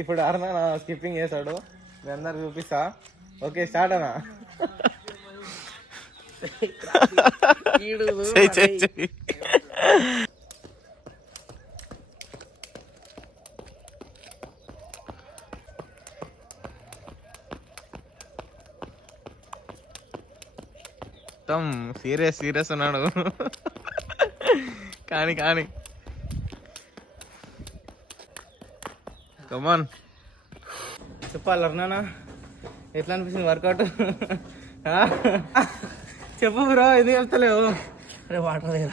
ఇప్పుడు అరుణ స్కిప్పింగ్ చేశాడు, మీ అందరు చూపిస్తా. ఓకే స్టార్ట్ అన్నా. మొత్తం సీరియస్ ఉన్నాడు. కానీ కమాన్ చెప్పాలి అరుణా, ఎట్లా అనిపిస్తుంది వర్కౌట్? చెప్పు బ్రో, ఎందుకు చెప్తలేవు? అరే వాటర్ లేదు.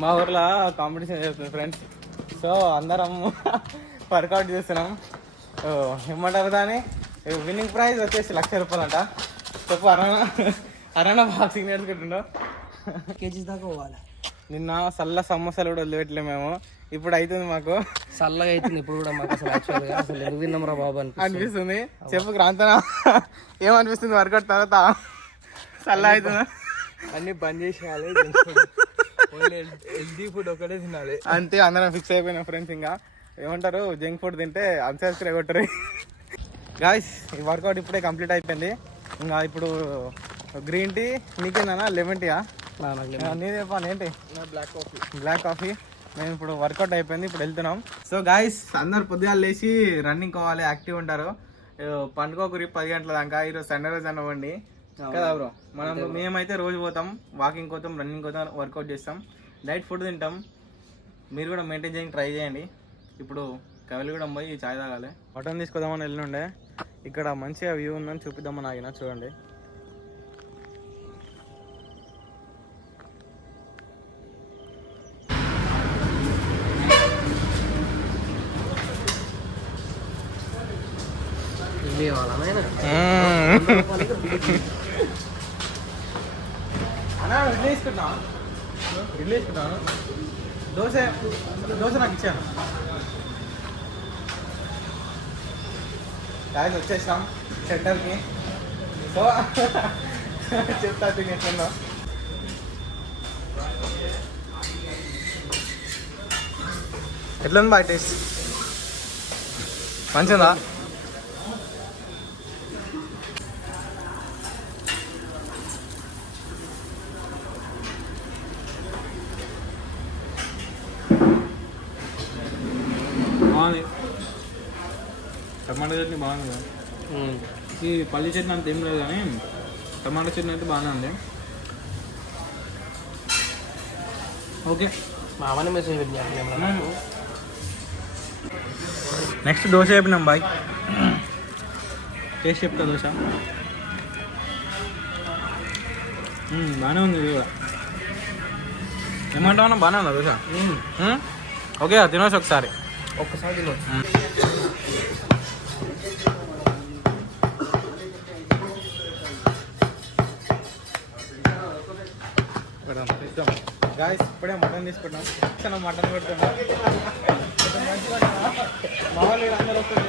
మా ఊర్లో కాంపిటీషన్ చేస్తుంది ఫ్రెండ్స్. సో అందరం వర్కౌట్ చేస్తున్నాం. ఏమంటారు దాన్ని, విన్నింగ్ ప్రైజ్ వచ్చేసి 1,00,000 రూపాయలంట. చెప్పు అరుణ బాక్సింగ్ నేర్చుకుంటుండో. కేజీస్ దాకా పోవాలి. నిన్న చల్ల సమోసాలు కూడా వదిలిపెట్టలే మేము. ఇప్పుడు అవుతుంది మాకు చల్లగా అవుతుంది ఇప్పుడు కూడా మాకు. అసలు యాక్చువల్గా అసలు ఎందుకు తిన్నాం రా బాబు అనిపిస్తుంది. చెప్పు క్రాంతనా, ఏమనిపిస్తుంది వర్కౌట్ తర్వాత? చల్ల అవుతుందా? అన్ని బంద్ చేసేయాలి, హెల్దీ ఫుడ్ ఒకటే తినాలి అంతే. అందరం ఫిక్స్ అయిపోయినా ఫ్రెండ్స్. ఇంకా ఏమంటారు, జంక్ ఫుడ్ తింటే అన్సబ్స్క్రైబ్ కొట్టరు. గాయ్స్ ఈ వర్కౌట్ ఇప్పుడే కంప్లీట్ అయిపోయింది. ఇంకా ఇప్పుడు గ్రీన్ టీ నీకేందన్నా, లెమన్ టీయా? నీదేపా ఏంటి? Black coffee. మేము ఇప్పుడు వర్కౌట్ అయిపోయింది, ఇప్పుడు వెళ్తున్నాం. సో గాయ్స్ అందరు పొద్దుగాలు లేచి రన్నింగ్ కావాలి, యాక్టివ్ ఉంటారు. పండుకోకూరి 10 గంటల దాకా. ఈరోజు సండే రోజు అవ్వండి కదా బ్రో. మేమైతే రోజు పోతాం, వాకింగ్ పోతాం, రన్నింగ్ పోతాం, వర్కౌట్ చేస్తాం, డైట్ ఫుడ్ తింటాం. మీరు కూడా మెయింటైన్ చేయడానికి ట్రై చేయండి. ఇప్పుడు కవలిగూడెం పోయి చాయ్ తాగాలి. మటన్ తీసుకుందామని వెళ్ళిండే. ఇక్కడ మంచిగా వ్యూ ఉందని చూపిద్దామని ఆగిన. చూడండి. అన్నా ఇడ్లీ తీసుకుంటాను. దోశ నాకు ఇచ్చాను. గాయస్ వచ్చేసాం సెంటర్కి. సో చెప్తా తినేట్లుందో. ఎట్లుంది బాయ్ టేస్ట్? మంచిదా? బాగుంది. టమాటా చట్నీ బాగుంది కదా. ఈ పల్లి చట్నీ అంత ఏం లేదు కానీ టమాటా చట్నీ అయితే బాగానే ఉంది. ఓకే మామనే మెసేజ్ పెట్టినా. నెక్స్ట్ దోశ చెప్పినాం బాయ్. టేస్ట్ చెప్తా దోశ. బాగానే ఉంది ఇది కూడా. ఏమంటావు? బాగానే ఉందా దోశ? ఓకే తినవచ్చు ఒకసారి తినవచ్చు. గాయస్ ఇప్పుడే మటన్ తీసుకుంటాం. మటన్ పెడుతున్నాం. మా వాళ్ళు అందరూ వస్తుంది.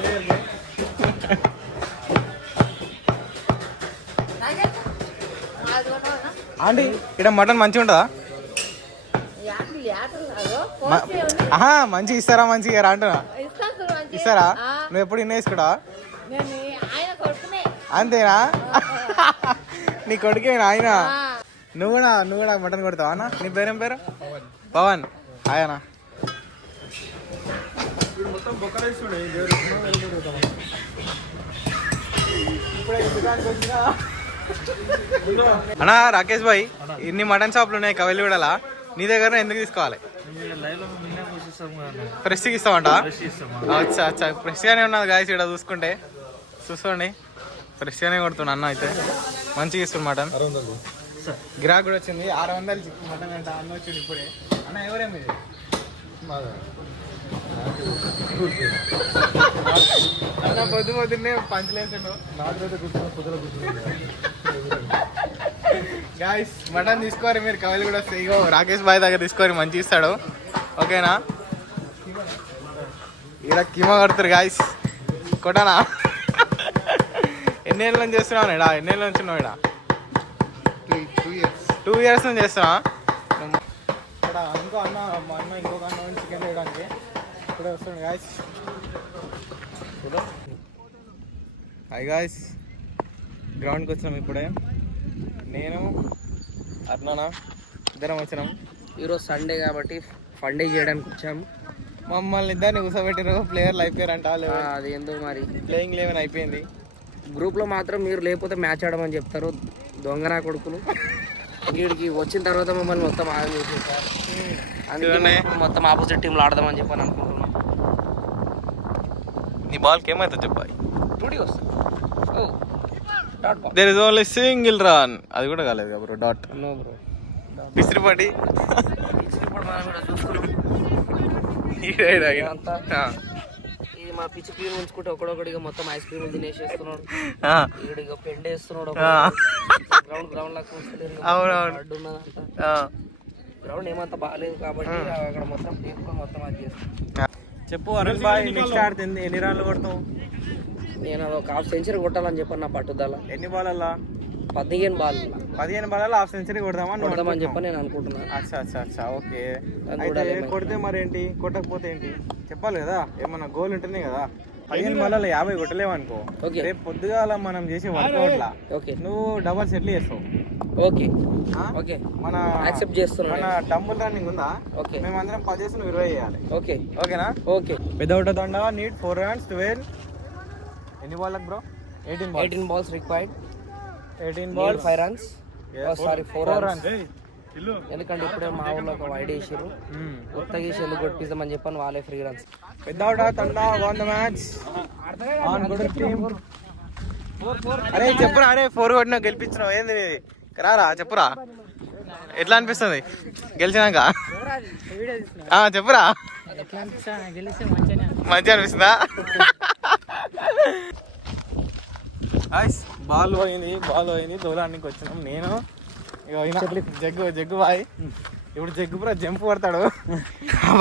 ఆంటీ ఇక్కడ మటన్ మంచిగా ఉంటుందా? మంచిగా ఇస్తారా? మంచిగా అంటున్నా. ఇస్తారా? నువ్వు ఎప్పుడు ఇన్న వేసుకుడా? అంతేనా? నీ కొడుకేనా ఆయన? నువ్వు కూడా మటన్ కొడతావా అన్న? నీ పేరేం పేరు? పవన్. ఆయనా అన్నా. రాకేష్ భాయ్, ఇన్ని మటన్ షాపులు ఉన్నాయి కవలిగూడలా, నీ దగ్గర ఎందుకు తీసుకోవాలి? ఫ్రెష్గా ఇస్తామంట. అచ్చా ఫ్రెష్గానే ఉన్నది గాయస్. ఇక్కడ చూసుకోండి ఫ్రెష్గానే కొడుతున్నా అన్న. అయితే మంచిగా ఇస్తుంది మటన్. గిరాక్ కూడా వచ్చింది. 600 మటన్ అంట. అన్న వచ్చింది ఇప్పుడే. అన్న ఎవరేమి ఇది? అన్న పొద్దున్నే పంచలేసాడు. గాయస్ మటన్ తీసుకోరు మీరు, కవలి కూడా వస్తాయి. ఇగో రాకేష్ బాయ్ దగ్గర తీసుకోరు, మంచిగా ఇస్తాడు. ఓకేనా? ఇలా కీమా కడుతురు గాయస్. కొట్టానా? ఎన్నేళ్ళ నుంచి చేస్తున్నావు ఇడా? ఎన్నేళ్ళ నుంచి ఉన్నావు ఇడా? 2 years నుంచి చేస్తున్నా. ఇక్కడ ఇంకో అన్న, మా అన్న ఇంకొక అన్న చికెన్ వేయడానికి ఇప్పుడే వస్తుంది గాయస్. హాయ్ గాయస్, గ్రౌండ్కి వచ్చినాం ఇప్పుడే. నేను అర్నానా ఇద్దరం వచ్చినాం. ఈరోజు సండే కాబట్టి ఫండే చేయడానికి వచ్చాము. మమ్మల్ని ఇద్దరిని కూర్చోబెట్టారు. ప్లేయర్లు అయిపోయారంట. అది ఎందుకు మరి ప్లేయింగ్ 11 అయిపోయింది. గ్రూప్లో మాత్రం మీరు లేకపోతే మ్యాచ్ ఆడమని చెప్తారు దొంగనా కొడుకులు. వీడికి వచ్చిన తర్వాత మమ్మల్ని మొత్తం ఆగం చేసేసారు. అందుకనే మొత్తం ఆపోజిట్ టీంలో ఆడదామని చెప్పని అనుకుంటున్నాం. నీ బాల్కి ఏమైతే చెప్పాలి. టూడీ వస్తుంది. ఓ dot ball. There is only single run. అది కూడా కాలేదు కదా బ్రో. డాట్. No bro. పిసిరిపడి ఇప్పుడు మనం కూడా చూస్తున్నాం. ఇది మా పిచ్చి క్లీన్ ఉంచుకుంటే ఒకడొకడిగా మొత్తం ఐస్ క్రీమ్ తినేసేస్తున్నాడు. ఈడిగా పెండేస్తున్నాడు. గ్రౌండ్ లాగా గ్రౌండ్ ఏమంతా బాగాలేదు కాబట్టి అక్కడ మొత్తం తీసుకొని మొత్తం అది చేస్తాం. చెప్పు అరుణ్ బాయ్, నెక్స్ట్ ఆడుతుంది ఎన్ని రన్లు కొడతావు? నేను అది ఒక హాఫ్ సెంచరీ కొట్టాలని చెప్పాను నా పట్టుదల. ఎన్ని బాలల్లా? 15 బాల్. 15 బాలలో హాఫ్ సెంచరీ కొడదామని చెప్పని నేను అనుకుంటున్నాను. అచ్చా ఓకే. కొడితే మరి ఏంటి, కొట్టకపోతే ఏంటి చెప్పాలి కదా. ఏమన్నా గోల్ ఉంటేనే కదా. 15 బాలలో 50 కొట్టలేవు అనుకో. రేపు పొద్దుగాల మనం చేసే వర్కౌట్లా నువ్వు డబల్ సెట్లు చేస్తావు. ఓకే మన యాక్సెప్ట్ చేస్తున్నా. మన డబుల్ రన్నింగ్ ఉందా? ఓకే. మేము అందరం 10 చేసి నువ్వు 20 చేయాలి. ఓకేనా? ఓకే. వితౌట్ దండ నీడ్ 4 runs to win. ఎన్ని ball bro? 18 balls required. 18 balls 5 runs. Sorry 4 runs. ఎందుకంటే ఇప్పుడే మా ఊళ్ళో ఒక వైడ్ వేసారు. ఉత్తగేసి ఎందుకు కొట్టిస్తామని చెప్పని వాళ్ళే free runs. Without Thanda one the match on good team. అరే చెప్పురా, అరే 4 కొట్టినా గెలిపించినావు ఏంది? రారా చెప్పురా, ఎట్లా అనిపిస్తుంది గెలిచినాక? చెప్పురా, మంచిగా అనిపిస్తుందా? బాల్ పోయింది దూలానికి వచ్చినాం. నేను జగ్గు బాయ్. ఇప్పుడు జగ్గు బ్రో జంప్ పడతాడు,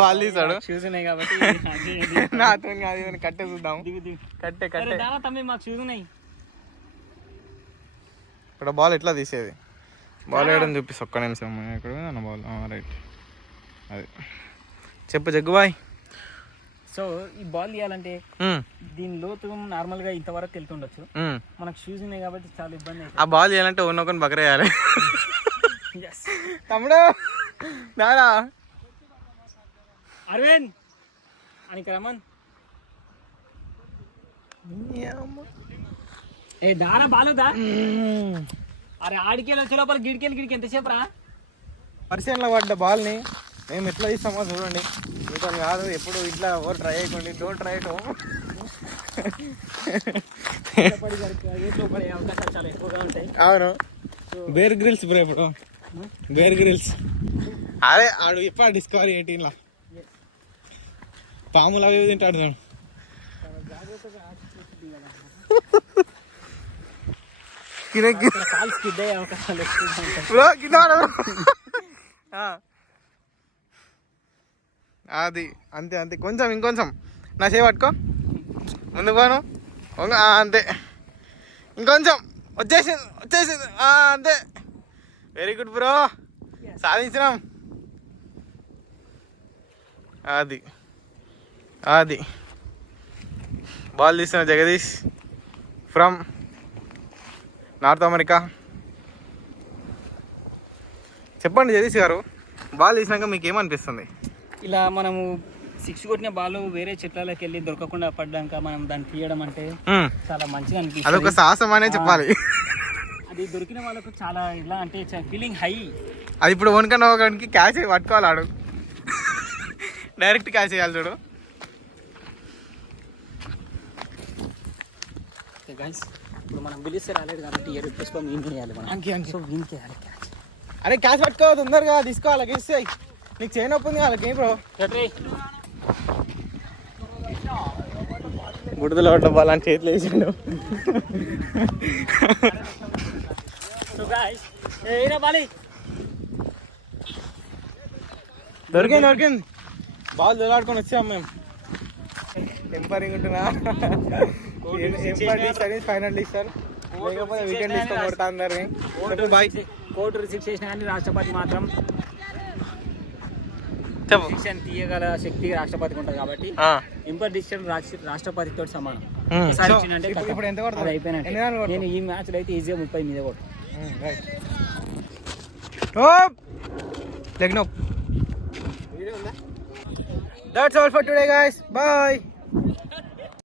బాల్ తీసాడు. నాతో కాదు, కట్టే చూద్దాం. కట్టే ఇక్కడ బాల్ ఎట్లా తీసేది? బాల్ వేయడం చూపిస్తా ఒక్క నిమిషం. ఇక్కడ అన్న బాల్ రైట్. అది చెప్పు జగ్గు బాయ్. సో ఈ బాల్ తీయాలంటే దీని లోతు నార్మల్ గా ఇంతవరకు వెళ్తుండొచ్చు. మనకు షూస్ ఉన్నాయి కాబట్టి చాలా ఇబ్బంది అవుతుంది. ఆ బాల్ తీయాలంటే ఉన్నొకని బకరేయాలి. తమ్ముడు దాడా అరవింద్ అని రమన్ ఏ దారా బాలుదా. అరే ఆడికెళ్ళి వచ్చే లోపల గిడికెళ్ళి ఎంతసేపు రా. పరిచయంలో పడ్డ బాల్ని మేము ఎట్లా తీస్తామో చూడండి. మీతో కాదు, ఎప్పుడు ఇట్లా ఎవరు ట్రై అయిపోండి. Don't try to. చాలా ఎక్కువగా ఉంటాయి. అవును, బేర్ గ్రిల్స్ బ్రో. ఇప్పుడు బేర్ గ్రిల్స్ అరే ఆడు ఇప్పుడు డిస్కవరీ 18 పాములు అవి తింటాడు. అది అంతే కొంచెం ఇంకొంచెం నా చేయి పట్టుకో, ముందుకోను అంతే, ఇంకొంచెం వచ్చేసింది అంతే. వెరీ గుడ్ బ్రో, సాధించినాం. అది బాల్ తీసిన జగదీష్ ఫ్రమ్ నార్త్ అమెరికా. చెప్పండి జగదీష్ గారు, బాల్ తీసినాక మీకు ఏమనిపిస్తుంది? ఇలా మనము 6 కొట్టిన బాల్ వేరే చెట్లలోకి వెళ్ళి దొరకకుండా పడ్డాక మనం దాన్ని తీయడం అంటే చాలా మంచిగా అనిపిస్తుంది. అదొక సాహసం అనే చెప్పాలి. అది దొరికిన వాళ్ళకు చాలా ఇలా అంటే ఫీలింగ్ హై. అది ఇప్పుడు వన్కన్నా ఒకరికి క్యాచ్ పట్టుకోవాలి, ఆడు డైరెక్ట్ క్యాచ్ చేయాలి చూడు. ఇప్పుడు మనం పిలిస్తే రాలేదు కాబట్టి అరే క్యాచ్ పట్టుకో, తొందరగా తీసుకోవాలి. గెలిస్తే నీకు చేయనొప్పి ఉంది వాళ్ళకి బ్రో. బుడదలో పడ్డ బాల్ అని చేతిలో వేసాడు. దొరికింది బాల్ దొలాడుకొని వచ్చాము మేము. టెంపరింగ్ ఉంటున్నా ఫైనల్ ఇస్తారు, లేకపోతే వీకెండ్ తీసుకొని కొడతా అందరిని. బాయ్. కోర్టు రిసిక్ట్ చేసిన కానీ రాష్ట్రపతి మాత్రం చెప్పు. డిసిషన్ తీయగల శక్తి రాష్ట్రపతికి ఉంటుంది కాబట్టి ఎంపైర్ డిసిషన్ రాష్ట్రపతితో సమానం. ఒకసారి ఇచ్చిందంటే ఇప్పుడు ఇప్పుడు ఎంత కొడతావు? అది అయిపోయినట్టే. ఎన్ని రన్లు కొడతావు? నేను ఈ మ్యాచ్లో అయితే ఈజీగా 30 మీద కొడతాను. Right. Leg no. That's all for today, guys. Bye.